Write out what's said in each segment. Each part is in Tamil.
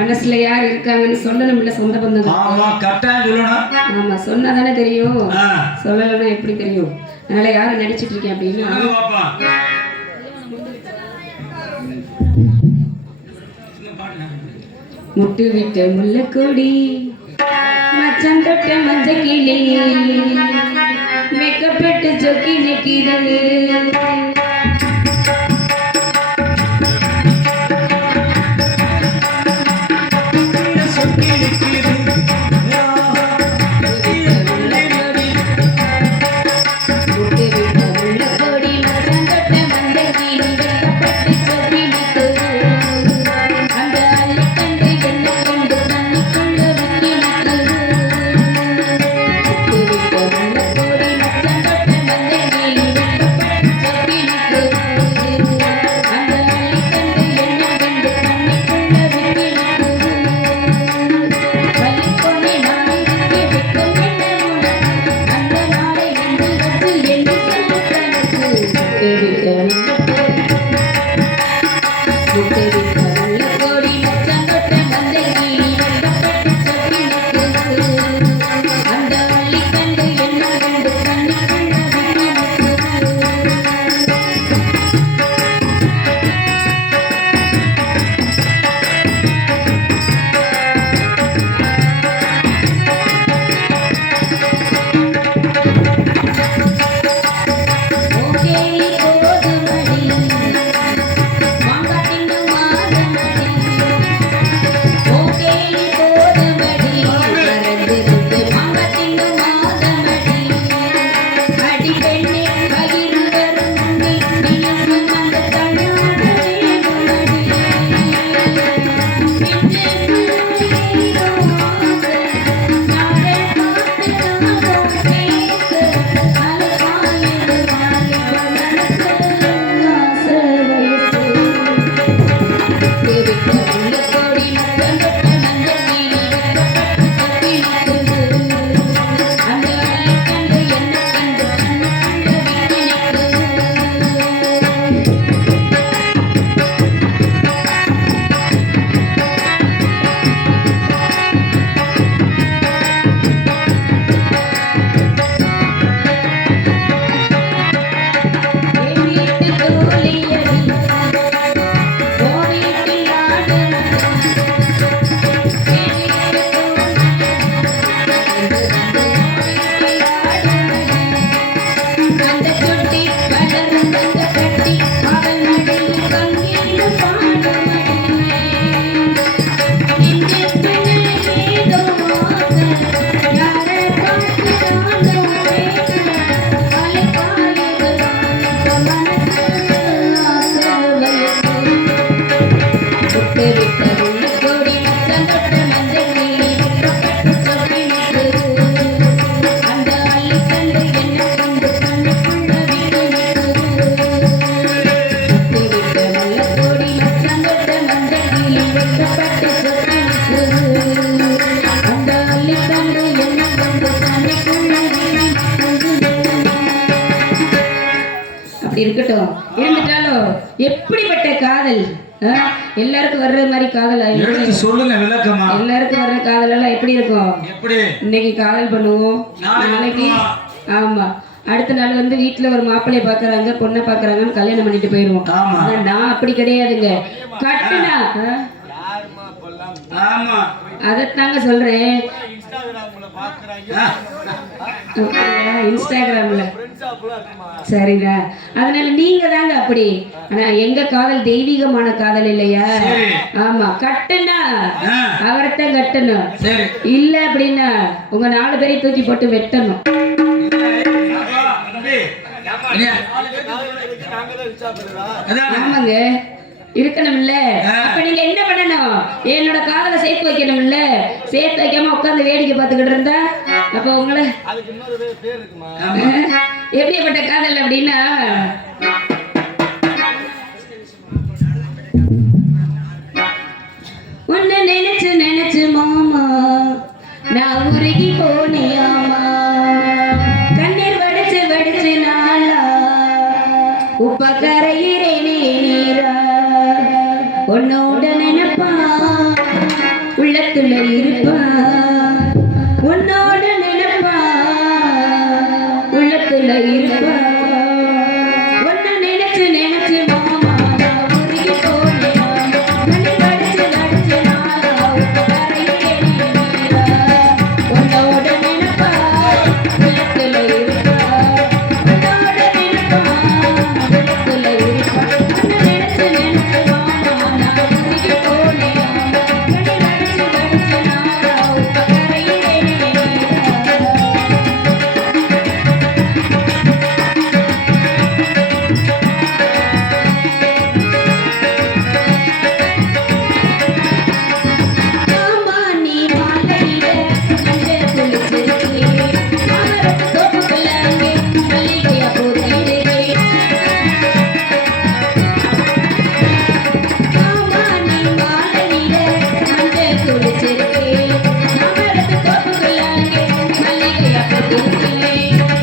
மனசுல யார் இருக்காங்கன்னு சொல்லணும்ல சொந்த பந்தம். ஆமா கரெக்ட்டா சொல்லணும். ஆமா சொன்னா தானே தெரியும். சொல்லலன்னா எப்படி தெரியும்? அதனால யாரை நடிச்சிட்டு இருக்கேன் அப்படின்னு முட்டு விட்ட முல்லைக்கொடி மச்சான் தொட்ட மஞ்ச கிளி மேக்கப்பட்டு சொக்கி நிற்கிறது. இருக்கட்டும் இருந்துட்டாலும் எப்படிப்பட்ட காதல் எல்லாருக்கும் வர்ற மாதிரி காதல் எடுத்து சொல்லுங்க விளக்கமா. எல்லாருக்கும் வர்ற காதல் எல்லாம் எப்படி இருக்கும்? எப்படி இன்னைக்கு காதல் பண்ணுவோம், நாளைக்கு ஆமா அடுத்த நாள் வந்து வீட்டுல ஒரு மாப்பிள்ளைய பாக்குறாங்க பொண்ணை பாக்குறாங்கன்னு கல்யாணம் பண்ணிட்டு போயிருவோம். நான் அப்படி கிடையாதுங்க. கட்டுனா அதத்தாங்க சொல்றேன். இன்ஸ்டாகிராம்ல சரிடா. அதனால நீங்க தாங்க அப்படி. ஆனா எங்க காதல் தெய்வீகமான காதல் இல்லையா? ஆமா கட்டுனா அவரைத்தான் கட்டணும். இல்ல அப்படின்னா உங்க 4 பேரையும் தூக்கி போட்டு வெட்டணும். ஆமாங்க இருக்கணும்ல. அப்ப நீங்க என்ன பண்ணணும்? என்னோட காதலை சேர்த்து வைக்கணும்ல. சேர்த்து வைக்காம உட்கார்ந்து வேடிக்கை பார்த்துக்கிட்டு இருந்தா அப்ப உங்களை எப்படிப்பட்ட காதல் அப்படின்னா உன்னை நினைச்சு நினைச்சு மாமா நான் உருகி போனேன். ஆமா உன்னோட நினைப்பா உள்ளத்துல இருப்பா உன்னோட நினைப்பா உள்ளத்துல இருப்பா உன்னை நினைச்சு நினைச்சு மாமா நான் உருகி போனேன் மணி கடிச்சு கடிச்சு நாளா கரையிலே நீரா உன்னோட நினைப்பா உள்ளத்துல இருப்பா உன்னோட நினைப்பா உள்ளத்துல இருப்பா உன்னை நினைச்சு நினைச்சு மாமா நான் உருகி போனேன் மணி கடிச்சு கடிச்சு நாளா கரையிலே நீரா ஆமா நீ மாலையில அங்கே குளிச்சிருக்கே மாமரத்து தோப்புக்குள்ள அங்கே மல்லிகையா பூத்திருக்கே ஆமா நீ மாலையில அங்கே குளிச்சிருக்கே மாமரத்து தோப்புக்குள்ள அங்கே மல்லிகையா பூத்திருக்கே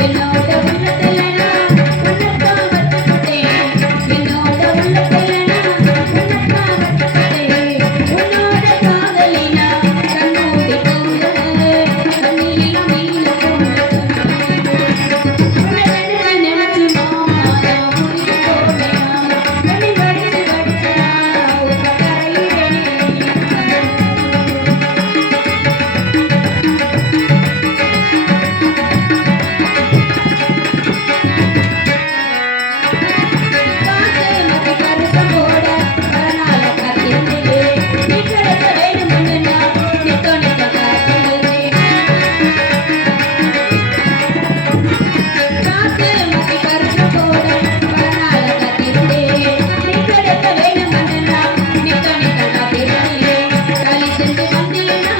என்னோட உள்ளத்துல நான் உன்னத்தான் வச்சுக்கிட்டேன் என்னோட உள்ளத்துல நான் உன்னத்தான் வச்சுக்கிட்டேன் உன்னோட காதலினா கண்ணோடி போல கண்ணில மீன போல உன்னை நினைச்சு மாமா நான் உருகி போனேன் கண்ணி வடிச்சு வடிச்சு நான் கரையிலே காத்து மத்தி பரிசம் போட கரனால காத்திருந்தே நீ கிடைக்க வேணும்னு நான் நித்தோ நித்தோ காத்திருந்தே காத்து மத்தி பரிசம் போட கரனால காத்திருந்தே நீ கிடைக்க வேணும்னு நான் நித்தோ நித்தோ காத்திருந்தே காலி சென்று வந்தேனா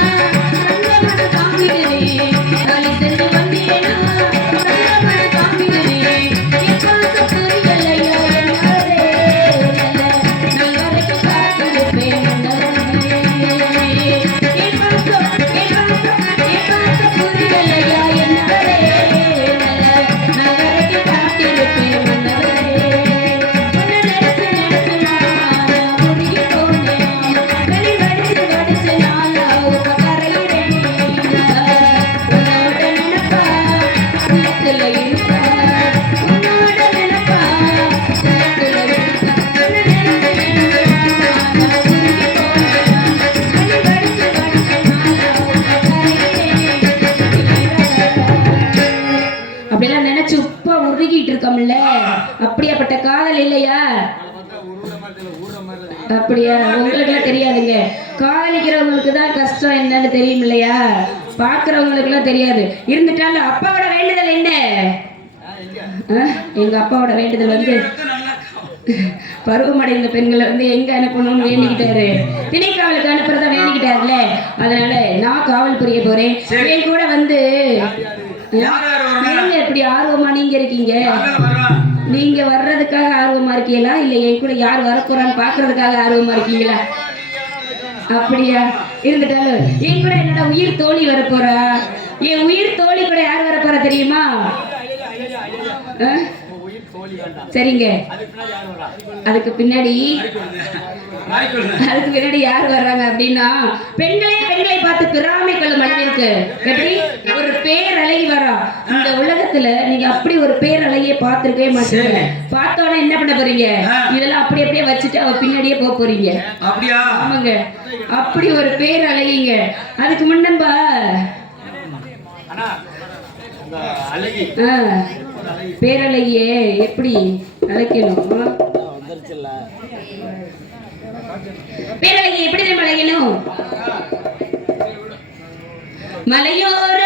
ரங்கமன காமிடுறேன் காலி சென்று வந்தேனா ரங்கமன காமிடுறேன் என் பாசம் புரியலையா என்னவரே நான் வரைக்கும் காத்திருப்பேன் மன்னவனே என் பாசம் புரியலையா என்னவரே நான் வரைக்கும் காத்திருப்பேன் மன்னவனே உன்னை நினைச்சு நினைச்சு நான் உருகி போனேன் வெளி வடிச்சு வடிச்சு நாளா கரையிலே உன்னோட நினைப்பா உள்ளத்துல இருப்பா உன்னோட நினைப்பா உள்ளத்துல இருப்பா உன்னை நினைச்சு நினைச்சு நான் உருகி போனேன் வெளி வடிச்சு வடிச்சு நாளா கரையிலே அப்படியெல்லாம் நினைச்சு உப்பா உருகிட்டு இருக்கோம்ல அப்படியாப்பட்ட காதல் இல்லையா அப்படியா உங்களுக்குலாம் தெரியாதுங்க காதலிக்கிறவங்களுக்கு தான் கஷ்டம் என்னன்னு தெரியும் இல்லையா பாக்குறவங்களுக்குலாம் தெரியாது இருந்துட்டாலும் அப்பாவோட வேண்டுதல் என்ன எங்க அப்பாவோட வேண்டுதல் வந்து பருவமடைந்த பெண்களை வந்து எங்க அனுப்பணும்னு வேண்டிக்கிட்டாரு திணைக்காவலுக்கு அனுப்புறத வேண்டிக்கிட்டாருல அதனால நான் காவல் புரிய போறேன் என் கூட வந்து யார் யார் வர்றாங்க? நீங்க எப்படி ஆர்வமா நீங்க இருக்கீங்க யாரெல்லாம் வர்றா? நீங்க வர்றதுக்காக ஆர்வமா இருக்கீங்களா இல்ல என் கூட யார் வரப்போறான்னு பாக்குறதுக்காக ஆர்வமா இருக்கீங்களா அப்படியா இருந்துட்டாலும் என் கூட என்னோட உயிர் தோழி வரப்போறா என் உயிர் தோழி கூட யார் வரப்போறா தெரியுமா சரிங்க அதுக்கு பின்னாடி யார் வர்றாங்க அப்படின்னா பெண்களை பார்த்து பிராமை கொள்ளும் அளவிற்கு எப்படி ஒரு பேரழகி வரா இந்த உலகத்துல நீங்க அப்படி ஒரு பேரழகியை பார்த்திருக்கவே மாட்டீங்க பார்த்தோன்னா என்ன பண்ண போறீங்க இதெல்லாம் அப்படி அப்படியே வச்சுட்டு அவ பின்னாடியே போக போறீங்க அப்படியா ஆமாங்க அப்படி ஒரு பேரழகிங்க அதுக்கு முன்னம்பா பேரழகியே எப்படி அழைக்கணும் பேரழகி எப்படி நம்ம அழைக்கணும் மலையோர